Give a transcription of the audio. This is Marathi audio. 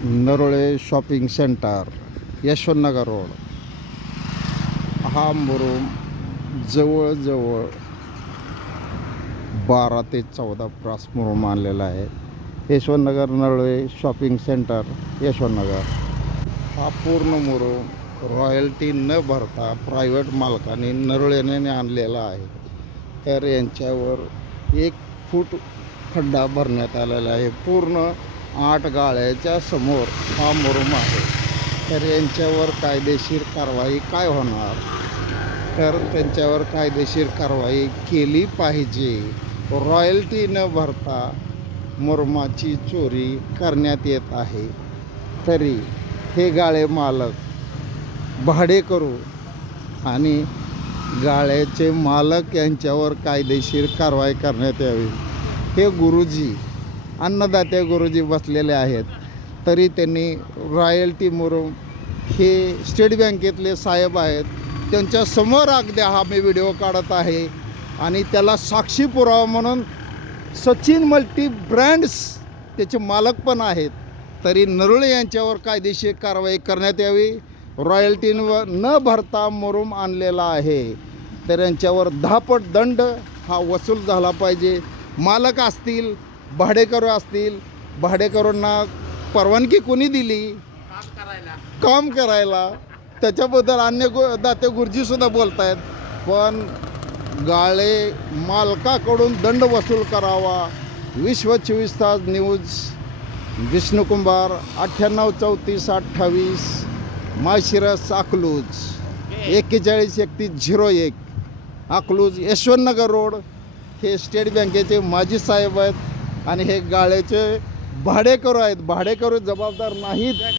Narole shopping centre, Yashwantnagar road हा मुरुम जवळजवळ 12 ते 14 ब्रास मुरुम आणलेला आहे. यशवंतनगर नरोळे शॉपिंग सेंटर यशवंतनगर हा पूर्ण मुरुम रॉयल्टी न भरता प्रायव्हेट मालकाने नरोळेने आणलेला आहे. तर यांच्यावर 1 फूट खड्डा भरण्यात आलेला आहे. पूर्ण 8 गाळ्याच्या समोर हा मुरुम आहे. तर यांच्यावर कायदेशीर कारवाई काय होणार, तर त्यांच्यावर कायदेशीर कारवाई केली पाहिजे. रॉयल्टी न भरता मुरुमाची चोरी करण्यात येत आहे. तरी हे गाळे मालक, भाडेकरू आणि गाळ्याचे मालक यांच्यावर कायदेशीर कारवाई करण्यात यावी. हे गुरुजी, अन्नदाते गुरुजी बसलेले आहेत. तरी त्यांनी रॉयल्टी मुरुम, हे स्टेट बँकेतले साहेब आहेत, त्यांच्यासमोर अगदी हा मी व्हिडिओ काढत आहे. आणि त्याला साक्षी पुरावा म्हणून सचिन मल्टी ब्रँड्स त्याचे मालक पण आहेत. तरी नरोळे यांच्यावर कायदेशीर कारवाई करण्यात यावी. रॉयल्टी न भरता मुरुम आणलेला आहे, तर यांच्यावर 10 पट दंड हा वसूल झाला पाहिजे. मालक असतील, भाडेकरू असतील, भाडेकरूंना परवानगी कोणी दिली काम करायला, त्याच्याबद्दल अन्य दाते गुरुजीसुद्धा बोलत आहेत. पण गाळे मालकाकडून दंड वसूल करावा. विश्व 24 तास न्यूज, विष्णू कुंभार, 983428 माळशिरस अकलूज, 413101 अकलूज यशवंतनगर रोड. हे स्टेट बँकेचे माजी साहेब आहेत आणि हे गाळ्याचे भाडेकरू आहेत. भाडेकरू जबाबदार नाहीत.